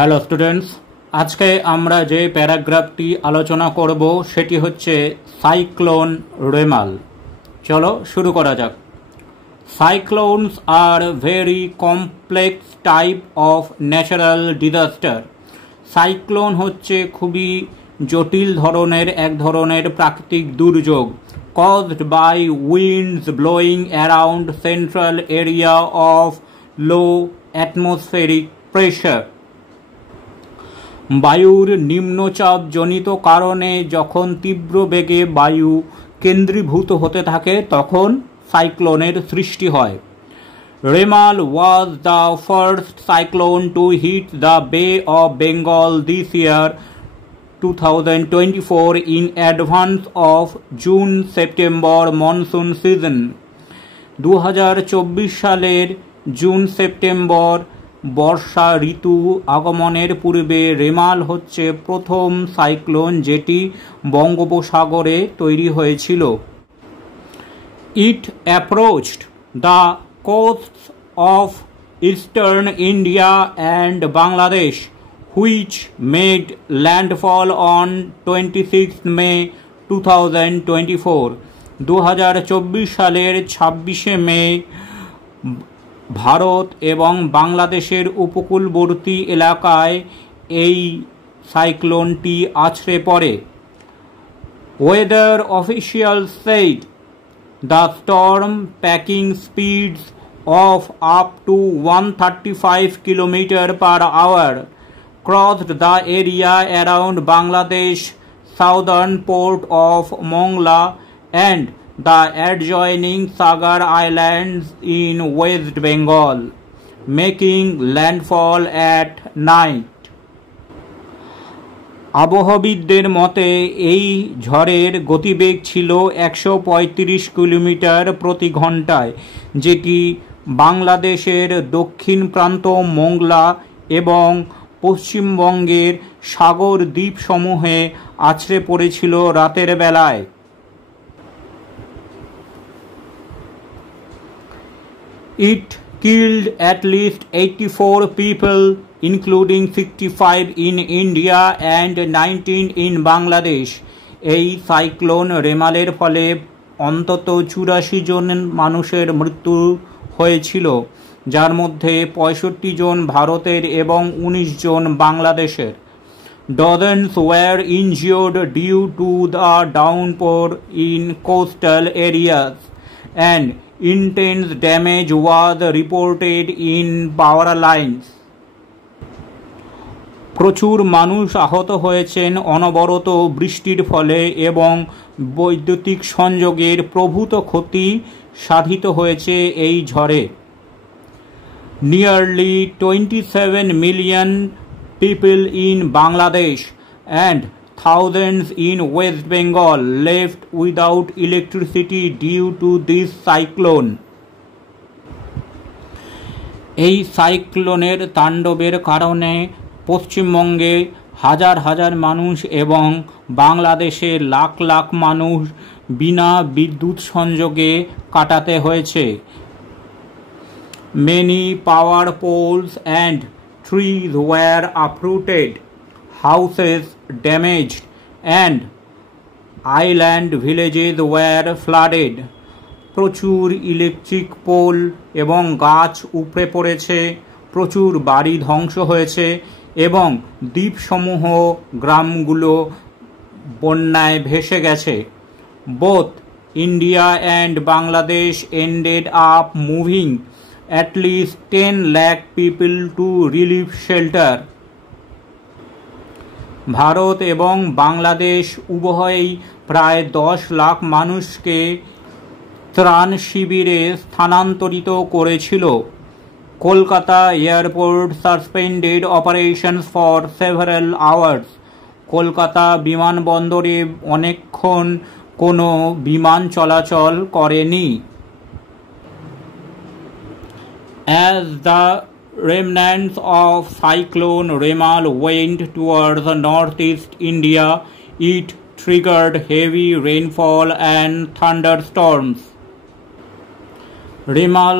Hello students, আজকে আমরা যে প্যারাগ্রাফটি আলোচনা করব সেটি হচ্ছে সাইক্লোন রেমাল। চলো শুরু করা যাক। Cyclones are very complex type of natural disaster. Cyclone হচ্ছে খুবই জটিল ধরনের এক ধরনের প্রাকৃতিক দুর্যোগ, caused by winds blowing around central area of low atmospheric pressure। বায়ুর নিম্নচাপ জনিত কারণে যখন তীব্র বেগে বায়ু কেন্দ্রীভূত হতে থাকে তখন সাইক্লোনের সৃষ্টি হয়। Remal was the first cyclone to hit the Bay of Bengal this year 2024 in advance of June September monsoon season. 2024 সালের জুন-সেপ্টেম্বর বর্ষা ঋতু আগমনের পূর্বে রেমাল হচ্ছে প্রথম সাইক্লোন যেটি বঙ্গোপসাগরে তৈরি হয়েছিল। It approached the coasts of eastern India and Bangladesh, which made landfall on 26 May 2024। 2024 সালের 26শে মে ভারত এবং বাংলাদেশের উপকূলবর্তী এলাকায় এই সাইক্লোনটি আছড়ে পড়ে। Weather officials said the storm packing speeds of up to 135 km/h crossed the area around Bangladesh southern port of Mongla and the adjoining Sagar Islands in West Bengal, making landfall at night। আবহবিদদের মতে এই ঝড়ের গতিবেগ ছিল 135 kilometre প্রতি ঘন্টায়, যেটি বাংলাদেশের দক্ষিণ প্রান্ত মোংলা এবং পশ্চিমবঙ্গের সাগর দ্বীপসমূহে আছড়ে পড়েছিল রাতের বেলায়। It killed at least 84 people, including 65 in India and 19 in Bangladesh। এই সাইক্লোন রেমালের ফলে অন্তত 84 জন মানুষের মৃত্যু হয়েছিল, যার মধ্যে 65 জন ভারতের এবং 19 জন বাংলাদেশের। Dozens were injured due to the downpour in coastal areas, and intense damage was reported in power lines। প্রচুর মানুষ আহত হয়েছেন অনবরত বৃষ্টির ফলে এবং বৈদ্যুতিক সংযোগের প্রভূত ক্ষতি সাধিত হয়েছে এই ঝড়ে। Nearly 27 million people in Bangladesh and thousands in West Bengal left without electricity due to this cyclone। এই সাইক্লোনের তাণ্ডবের কারণে পশ্চিমবঙ্গে হাজার হাজার মানুষ এবং বাংলাদেশে লাখ লাখ মানুষ বিনা বিদ্যুৎ সংযোগে কাটাতে হয়েছে। Many power poles and trees were uprooted, houses damaged, and island villages were flooded। প্রচুর ইলেকট্রিক পোল এবং গাছ উপড়ে পড়েছে, প্রচুর বাড়ি ধ্বংস হয়েছে এবং দ্বীপসমূহ গ্রামগুলো বন্যায় ভেসে গেছে। Both India and Bangladesh ended up moving at least 10 lakh people to relief shelter। Bharat এবং বাংলাদেশ উভয়ই প্রায় 10 লাখ মানুষকে ত্রাণ শিবিরে স্থানান্তরিত করেছিল। Kolkata airport suspended operations for several hours. Kolkata বিমানবন্দরে অনেকক্ষণ কোনো বিমান চলাচল করেনি। As the remnants of cyclone Remal went towards northeast India, it triggered heavy rainfall and thunderstorms। Remal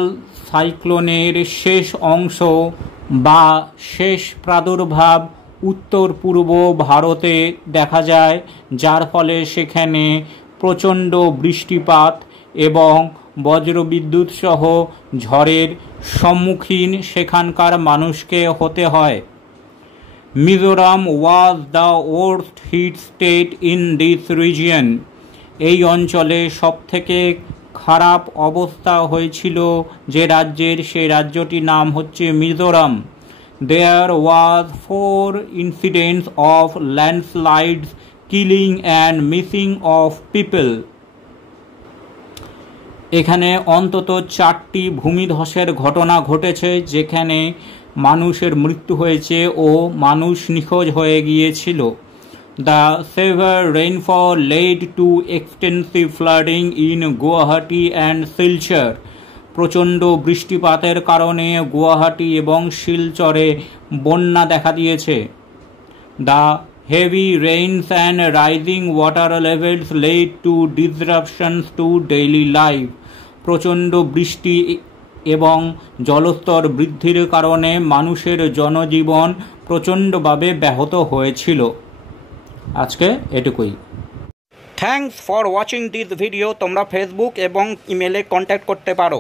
সাইক্লোনের শেষ অংশ বা শেষ প্রাদুর্ভাব উত্তর পূর্ব ভারতে দেখা যায়, যার ফলে সেখানে প্রচণ্ড বৃষ্টিপাত এবং বজ্রবিদ্যুৎ সহ ঝড়ের সম্মুখীন সেখানকার মানুষকে হতে হয়। Mizoram was the worst hit state in this region. এই অঞ্চলে সবথেকে খারাপ অবস্থা হয়েছিল যে রাজ্যের, সেই রাজ্যটির নাম হচ্ছে Mizoram. There was 4 incidents of landslides, killing and missing of people. এখানে অন্তত 4টি ভূমিধসের ঘটনা ঘটেছে, যেখানে মানুষের মৃত্যু হয়েছে ও মানুষ নিখোঁজ হয়ে গিয়েছিল। The severe rainfall led to extensive flooding in Guwahati and Silchar. প্রচণ্ড বৃষ্টিপাতের কারণে গুয়াহাটি এবং শিলচরে বন্যা দেখা দিয়েছে। The heavy rains and rising water levels led to disruptions to daily life. প্রচণ্ড বৃষ্টি এবং জলস্তর বৃদ্ধির কারণে মানুষের জনজীবন প্রচণ্ডভাবে ব্যাহত হয়েছিল। আজকে এটুকুই। Thanks for watching this video. তোমরা ফেসবুক এবং ইমেলে কন্ট্যাক্ট করতে পারো।